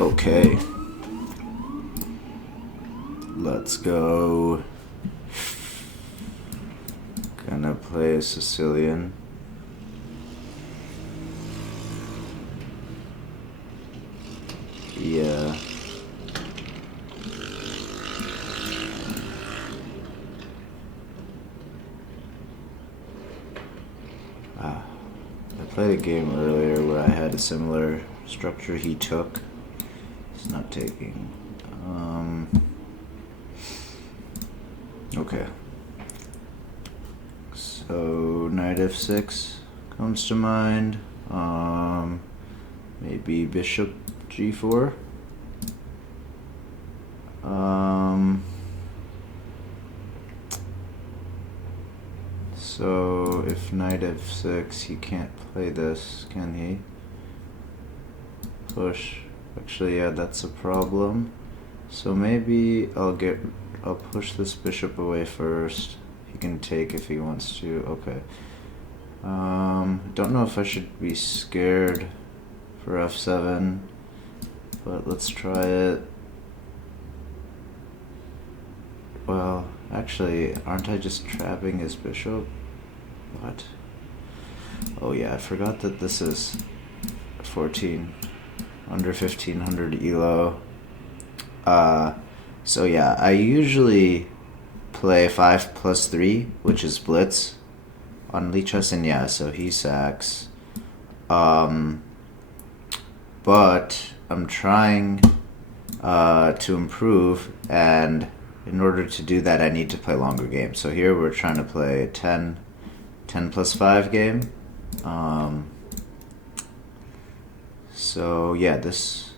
Okay. Let's go. Gonna play a Sicilian. Yeah. I played a game earlier where I had a similar structure he took. He's not taking. Okay. So knight f6 comes to mind. Maybe bishop g4. So if knight f6, he can't play this, can he? Push. Actually, yeah, that's a problem. So maybe I'll push this bishop away first. He can take if he wants to. Okay. Don't know if I should be scared for f7, but let's try it. Well, actually, aren't I just trapping his bishop? What? Oh yeah, I forgot that this is 14, under 1500 ELO. So yeah, I usually play 5+3, which is blitz on Lichess, and yeah, so he sacks. But I'm trying to improve, and in order to do that, I need to play longer games. So here we're trying to play 10+5 game. So yeah, this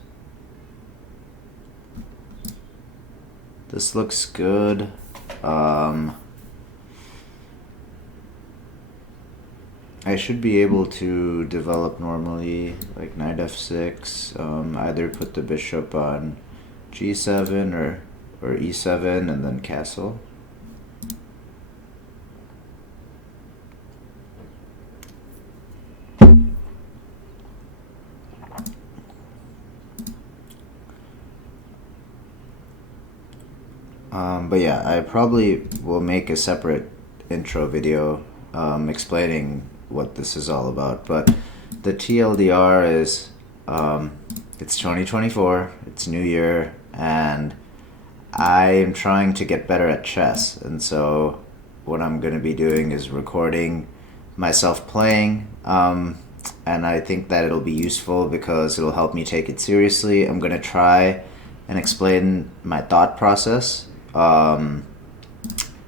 looks good. I should be able to develop normally, like knight f6, either put the bishop on g7 or e7 and then castle. But yeah, I probably will make a separate intro video explaining what this is all about. But the TLDR is it's 2024, it's New Year, and I am trying to get better at chess. And so what I'm going to be doing is recording myself playing, and I think that it'll be useful because it'll help me take it seriously. I'm going to try and explain my thought process.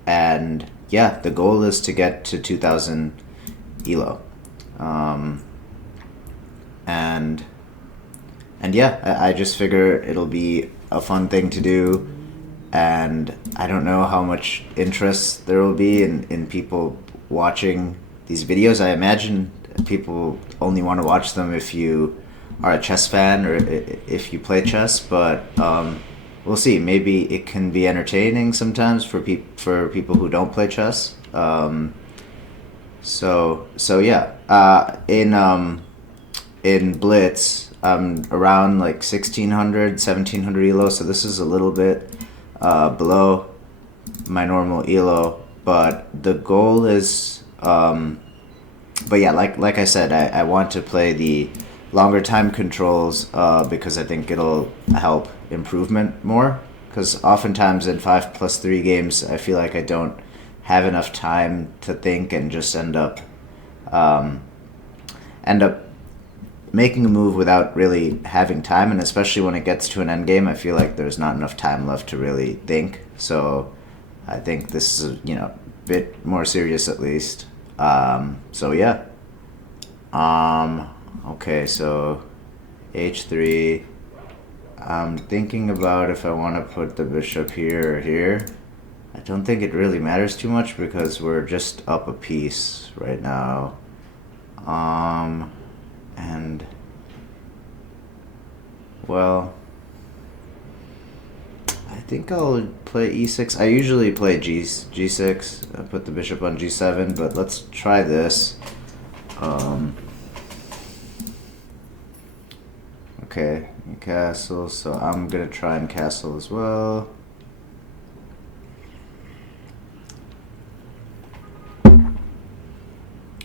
And yeah, the goal is to get to 2000 ELO. And yeah, I just figure it'll be a fun thing to do, and I don't know how much interest there will be in people watching these videos. I imagine people only want to watch them if you are a chess fan or if you play chess, but we'll see. Maybe it can be entertaining sometimes for people who don't play chess. So yeah. In Blitz, around like 1600, 1700 ELO. So this is a little bit below my normal ELO, but the goal is. But yeah, like I said, I want to play the longer time controls because I think it'll help improvement more. Because oftentimes in 5+3 games, I feel like I don't have enough time to think and just end up making a move without really having time. And especially when it gets to an end game, I feel like there's not enough time left to really think. So I think this is a bit more serious at least. So yeah. Okay, so h3. I'm thinking about if I want to put the bishop here or here. I don't think it really matters too much because we're just up a piece right now. And well, I think I'll play e6. I usually play g6. I put the bishop on g7, but let's try this. Okay, you castle, so I'm gonna try and castle as well.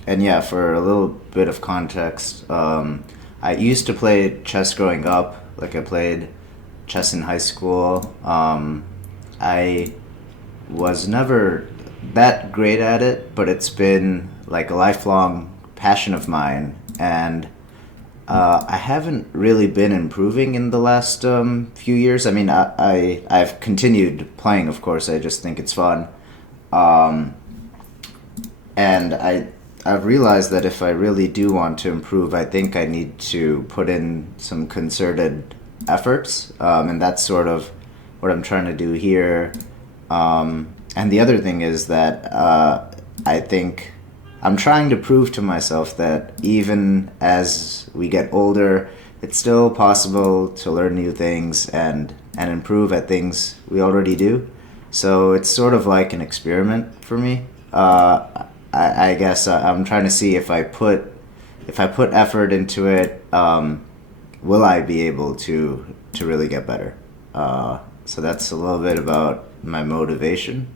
And yeah, for a little bit of context, I used to play chess growing up. Like I played chess in high school. I was never that great at it, but it's been like a lifelong passion of mine. And I haven't really been improving in the last few years. I mean, I've continued playing, of course. I just think it's fun. Um, and I've realized that if I really do want to improve, I think I need to put in some concerted efforts, and that's sort of what I'm trying to do here. And the other thing is that I think I'm trying to prove to myself that even as we get older, it's still possible to learn new things and improve at things we already do. So it's sort of like an experiment for me. I guess I'm trying to see if I put effort into it, will I be able to really get better? So that's a little bit about my motivation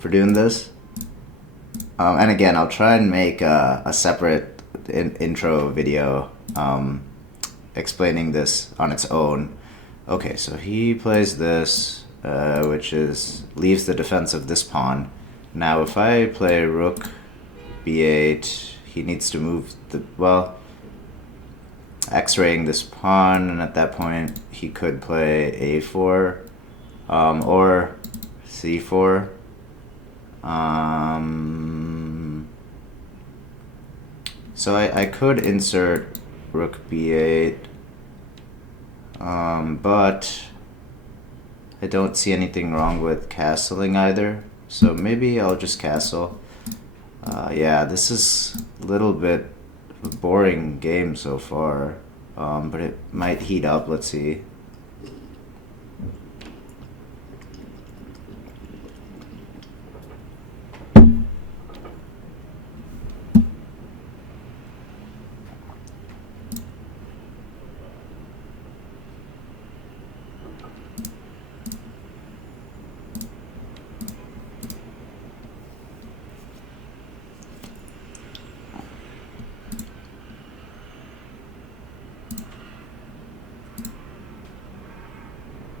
for doing this. And again, I'll try and make a separate intro video explaining this on its own. Okay, so he plays this, which is leaves the defense of this pawn. Now, if I play rook b8, he needs to move the, well, x-raying this pawn, and at that point he could play a4 or c4. So I could insert rook b8, but I don't see anything wrong with castling either. So maybe I'll just castle. Yeah, this is a little bit of a boring game so far, but it might heat up. Let's see.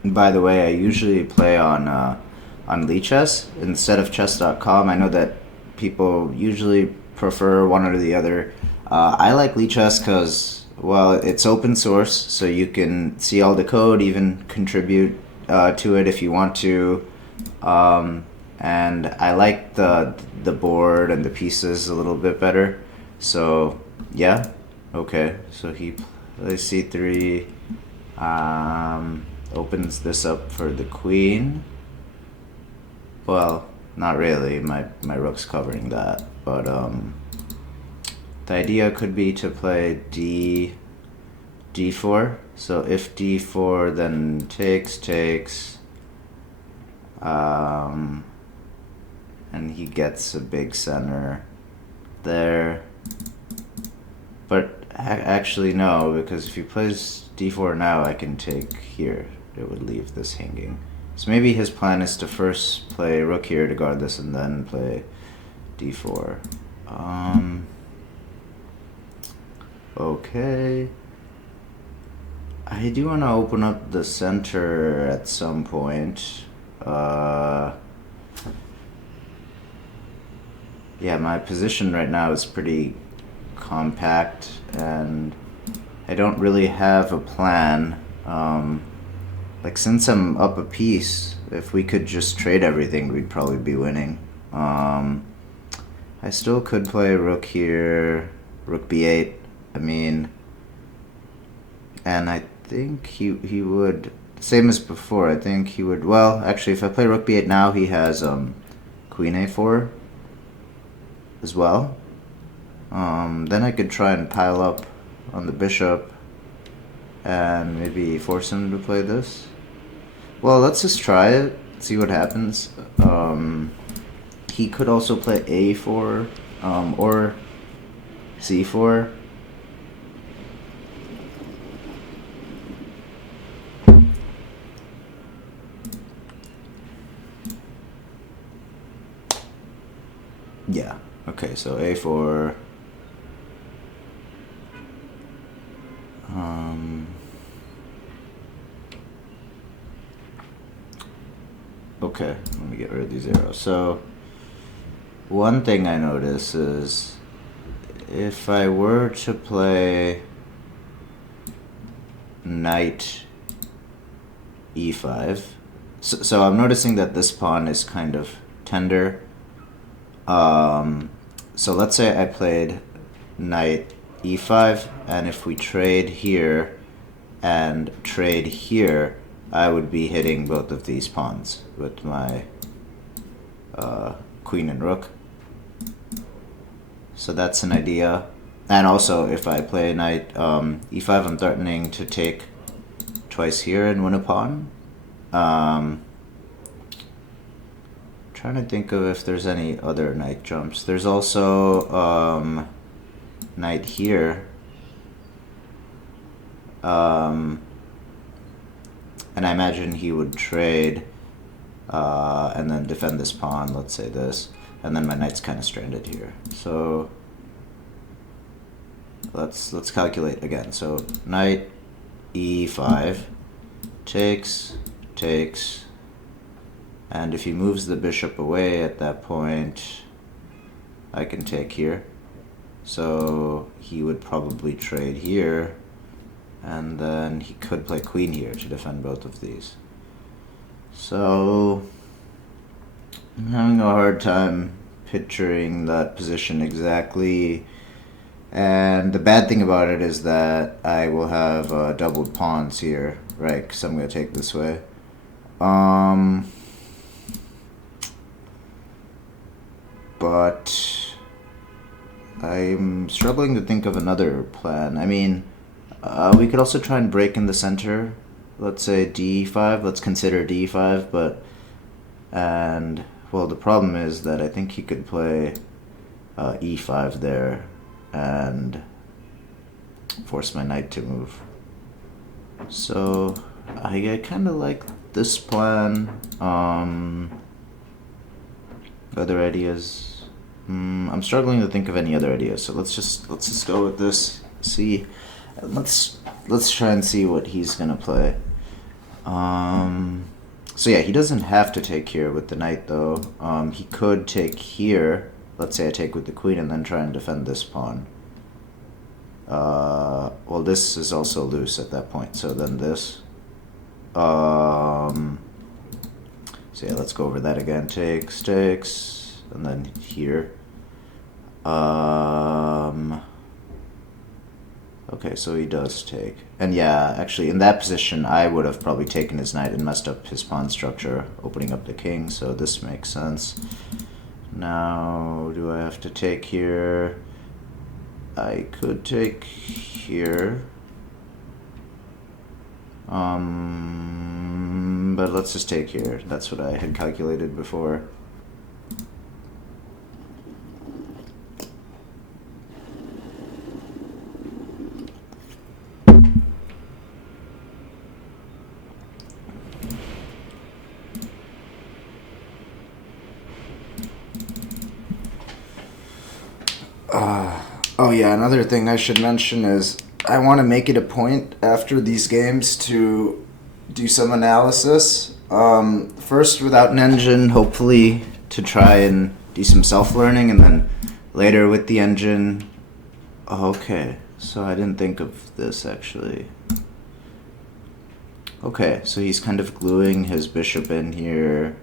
By the way, I usually play on Lichess instead of chess.com. I know that people usually prefer one or the other. I like Lichess because, well, it's open source, so you can see all the code, even contribute to it if you want to. And I like the board and the pieces a little bit better. So yeah, okay. So he plays c3. Opens this up for the queen. Well, not really. My rook's covering that, but the idea could be to play d4. So if d4, then takes, and he gets a big center there. But actually no, because if he plays d4 now, I can take here. It would leave this hanging. So maybe his plan is to first play rook here to guard this and then play d4. Okay. I do want to open up the center at some point. Yeah, my position right now is pretty compact, and I don't really have a plan. Like, since I'm up a piece, if we could just trade everything, we'd probably be winning. I still could play rook here, rook b8. I mean, and I think he would, same as before, I think he would, well, actually, if I play rook b8 now, he has queen a4 as well. Then I could try and pile up on the bishop and maybe force him to play this. Well, let's just try it, see what happens. He could also play a4 or c4. so a4. Okay, let me get rid of these arrows. So one thing I notice is if I were to play knight e5, so I'm noticing that this pawn is kind of tender. So let's say I played knight e5, and if we trade here and trade here, I would be hitting both of these pawns with my queen and rook. So that's an idea. And also, if I play knight e5, I'm threatening to take twice here and win a pawn. Trying to think of if there's any other knight jumps. There's also knight here. And I imagine he would trade and then defend this pawn, let's say this, and then my knight's kind of stranded here. So let's calculate again. So knight e5 takes, and if he moves the bishop away at that point, I can take here. So he would probably trade here, and then he could play queen here to defend both of these. So I'm having a hard time picturing that position exactly. And the bad thing about it is that I will have doubled pawns here, right? Because I'm going to take this way. But I'm struggling to think of another plan. I mean, we could also try and break in the center. Let's say d5. Let's consider d5. And well, the problem is that I think he could play e5 there and force my knight to move. So I kind of like this plan. Other ideas? I'm struggling to think of any other ideas. So let's just go with this. See, let's try and see what he's gonna play. So yeah, he doesn't have to take here with the knight though. He could take here. Let's say I take with the queen and then try and defend this pawn. Well, this is also loose at that point. So then this. So yeah, let's go over that again. Takes, and then here. Okay, so he does take. And yeah, actually, in that position, I would have probably taken his knight and messed up his pawn structure, opening up the king, so this makes sense. Now, do I have to take here? I could take here. But let's just take here. That's what I had calculated before. Oh yeah, another thing I should mention is I want to make it a point after these games to do some analysis. First without an engine, hopefully to try and do some self-learning, and then later with the engine. Okay, so I didn't think of this actually. Okay, so he's kind of gluing his bishop in here.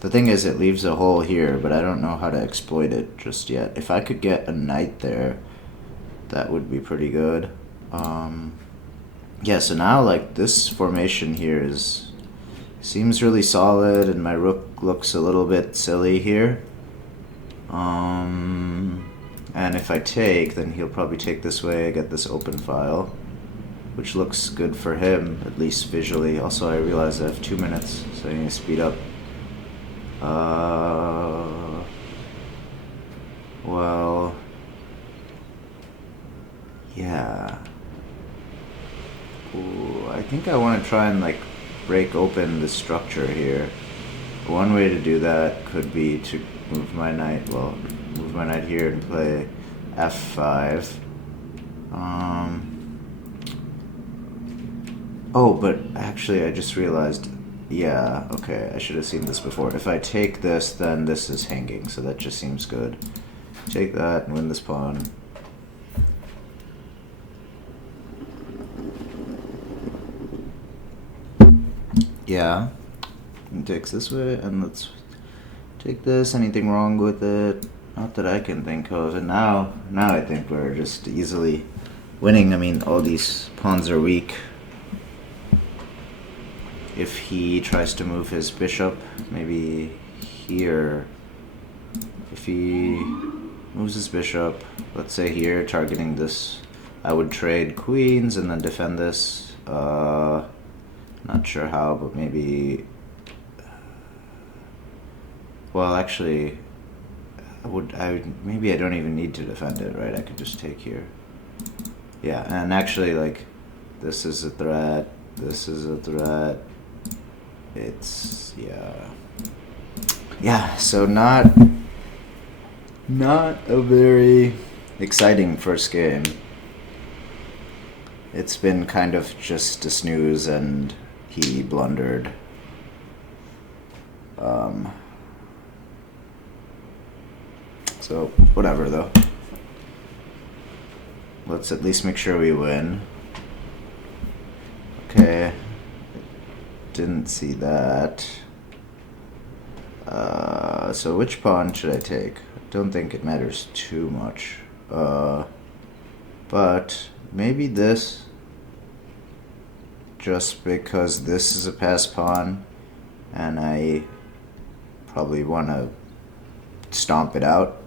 The thing is, it leaves a hole here, but I don't know how to exploit it just yet. If I could get a knight there, that would be pretty good. Yeah, so now like this formation here seems really solid, and my rook looks a little bit silly here. And if I take, then he'll probably take this way, get this open file, which looks good for him, at least visually. Also, I realize I have 2 minutes, so I need to speed up. Well, yeah. Ooh, I think I want to try and like break open the structure here. One way to do that could be to move my knight, move my knight here and play f5. Oh, but actually I just realized, yeah, okay, I should have seen this before. If I take this, then this is hanging, so that just seems good. Take that and win this pawn. Yeah, it takes this way, and let's take this. Anything wrong with it? Not that I can think of. And now I think we're just easily winning. I mean, all these pawns are weak. If he tries to move his bishop, maybe here. If he moves his bishop, let's say here, targeting this, I would trade queens and then defend this. Not sure how, but maybe. Well, actually, maybe I don't even need to defend it, right? I could just take here. Yeah, and actually, like, this is a threat. This is a threat. It's, yeah. So not a very exciting first game. It's been kind of just a snooze, and he blundered. So whatever though. Let's at least make sure we win. Okay. Didn't see that. So which pawn should I take? I don't think it matters too much. But maybe this. Just because this is a pass pawn, and I probably want to stomp it out.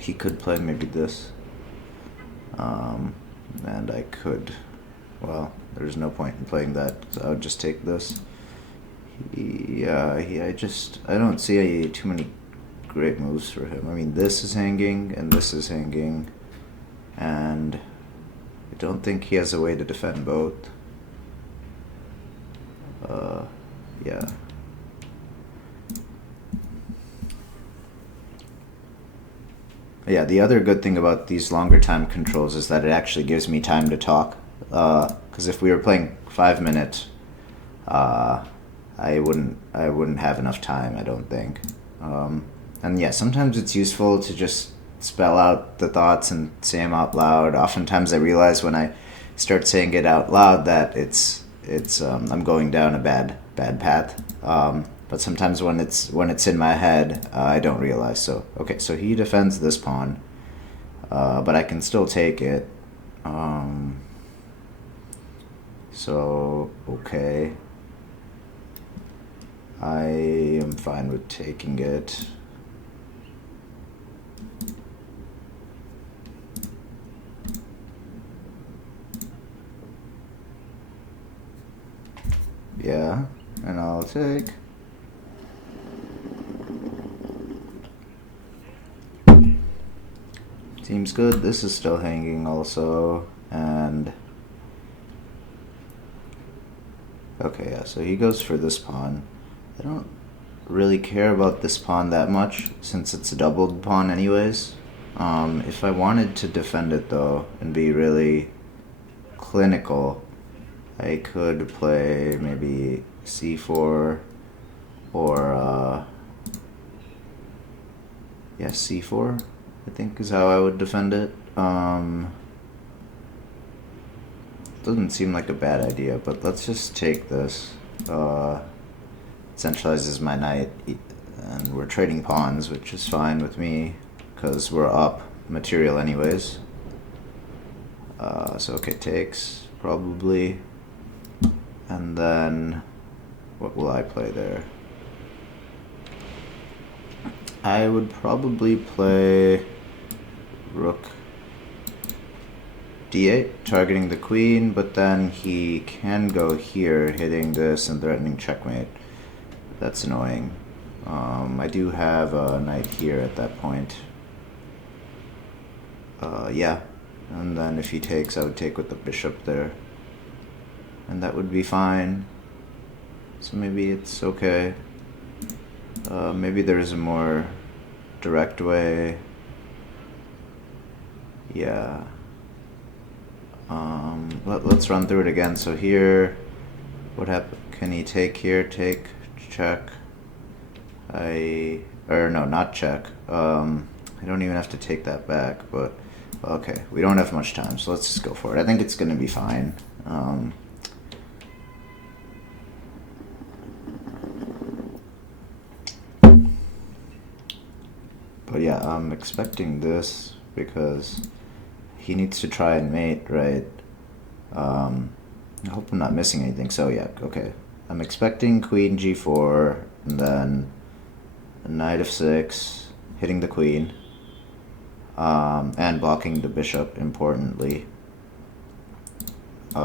He could play maybe this. And I could, well, there's no point in playing that, so I would just take this. I don't see too many great moves for him. I mean, this is hanging, and this is hanging, and I don't think he has a way to defend both. Yeah. Yeah, the other good thing about these longer time controls is that it actually gives me time to talk. Because if we were playing 5 minutes, I wouldn't have enough time, I don't think. And yeah, sometimes it's useful to just spell out the thoughts and say them out loud. Oftentimes I realize when I start saying it out loud that I'm going down a bad path. But sometimes when it's in my head, I don't realize. So okay, so he defends this pawn, but I can still take it. So okay, I am fine with taking it. Yeah, and I'll take. Seems good. This is still hanging also, and okay, yeah, so he goes for this pawn. I don't really care about this pawn that much since it's a doubled pawn anyways. If I wanted to defend it though and be really clinical, I could play maybe c4 or yeah, c4 I think is how I would defend it. Doesn't seem like a bad idea, but let's just take this. Centralizes my knight, and we're trading pawns, which is fine with me because we're up material anyways. So okay, takes probably, and then what will I play there? I would probably play rook d8, targeting the queen, but then he can go here, hitting this and threatening checkmate. That's annoying. I do have a knight here at that point. Yeah, and then if he takes, I would take with the bishop there, and that would be fine. So maybe it's okay. Maybe there's a more direct way. Yeah. Let's run through it again. So here, what happened? Can he take here? Take, check. Or no, not check. I don't even have to take that back, but okay, we don't have much time, so let's just go for it. I think it's gonna be fine. But yeah, I'm expecting this because he needs to try and mate, right? I hope I'm not missing anything. So yeah, okay. I'm expecting queen g4, and then knight of6, hitting the queen, and blocking the bishop, importantly. Oops.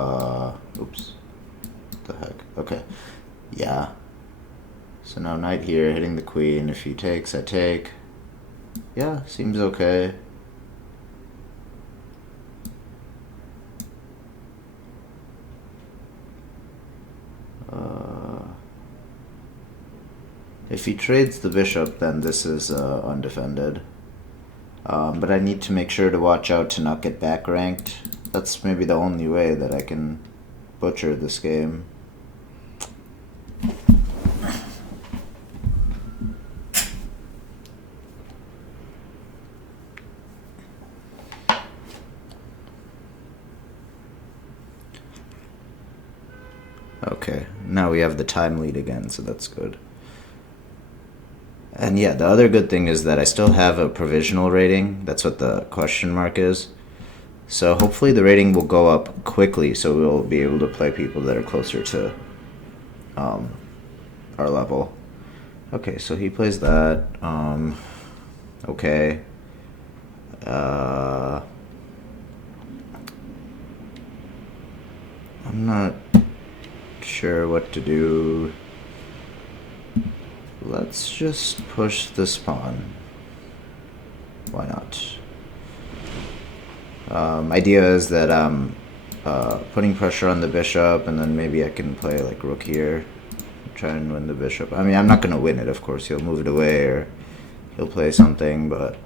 What the heck? Okay. Yeah. So now knight here, hitting the queen. If he takes, I take. Yeah, seems okay. If he trades the bishop, then this is undefended. But I need to make sure to watch out to not get back ranked. That's maybe the only way that I can butcher this game. Okay, now we have the time lead again, so that's good. And yeah, the other good thing is that I still have a provisional rating. That's what the question mark is. So hopefully the rating will go up quickly, so we'll be able to play people that are closer to our level. Okay, so he plays that. Okay. I'm not sure what to do. Let's just push this pawn. Why not? Idea is that I'm putting pressure on the bishop, and then maybe I can play like rook here, try and win the bishop. I mean, I'm not going to win it, of course. He'll move it away or he'll play something, but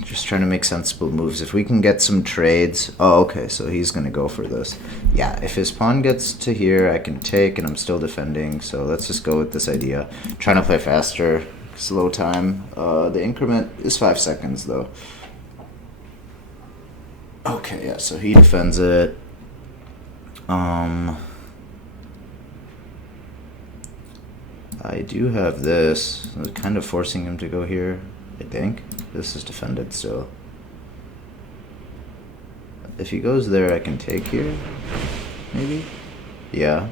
just trying to make sensible moves. If we can get some trades... Oh, okay, so he's going to go for this. Yeah, if his pawn gets to here, I can take, and I'm still defending. So let's just go with this idea. Trying to play faster, slow time. The increment is 5 seconds, though. Okay, yeah, so he defends it. I do have this. I'm kind of forcing him to go here, I think. This is defended still. If he goes there, I can take here, maybe? Yeah,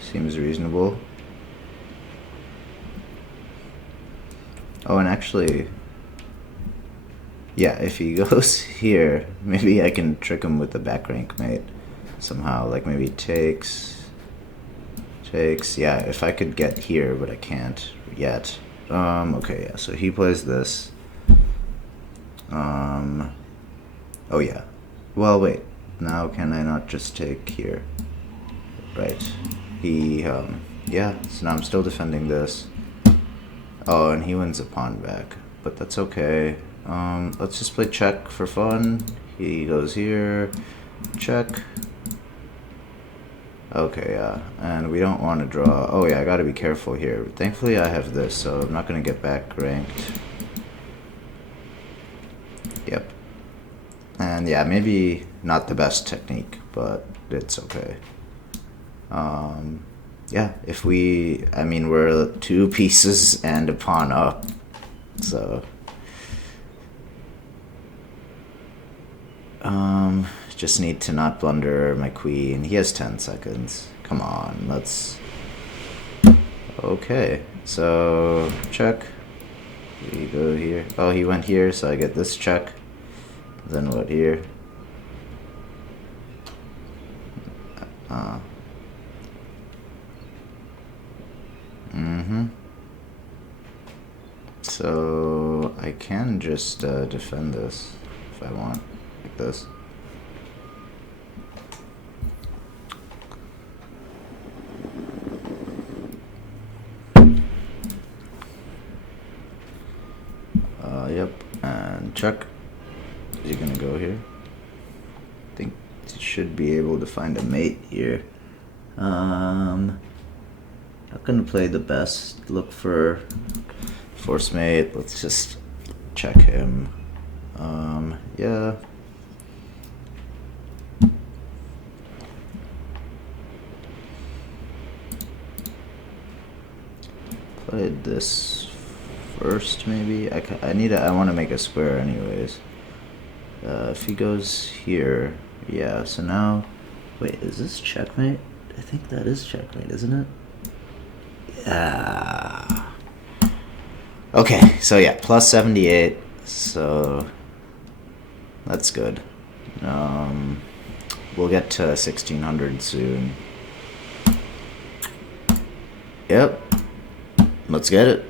seems reasonable. Oh, and actually, yeah, if he goes here, maybe I can trick him with the back rank mate somehow. Like maybe takes. Yeah, if I could get here, but I can't yet. Okay, yeah, so he plays this. Oh yeah. Well, wait. Now can I not just take here? Right. He, yeah, so now I'm still defending this. Oh, and he wins a pawn back, but that's okay. Let's just play check for fun. He goes here, check. Okay, yeah, and we don't want to draw. Oh yeah, I gotta be careful here. Thankfully I have this, so I'm not gonna get back ranked. Yep. And yeah, maybe not the best technique, but it's okay. Yeah, if I mean, we're 2 pieces and a pawn up, so just need to not blunder my queen. He has 10 seconds. Come on, let's... Okay, so check. We go here. Oh, he went here, so I get this check. Then what here? So I can just defend this if I want, like this. check. Is he gonna go here? I think he should be able to find a mate here. Not gonna play the best. Look for force mate. Let's just check him. Yeah. Played this first, maybe. I want to make a square anyways. If he goes here, yeah. So now, wait, is this checkmate? I think that is checkmate, isn't it? Yeah. Okay, so yeah, plus 78. So that's good. We'll get to 1600 soon. Yep. Let's get it.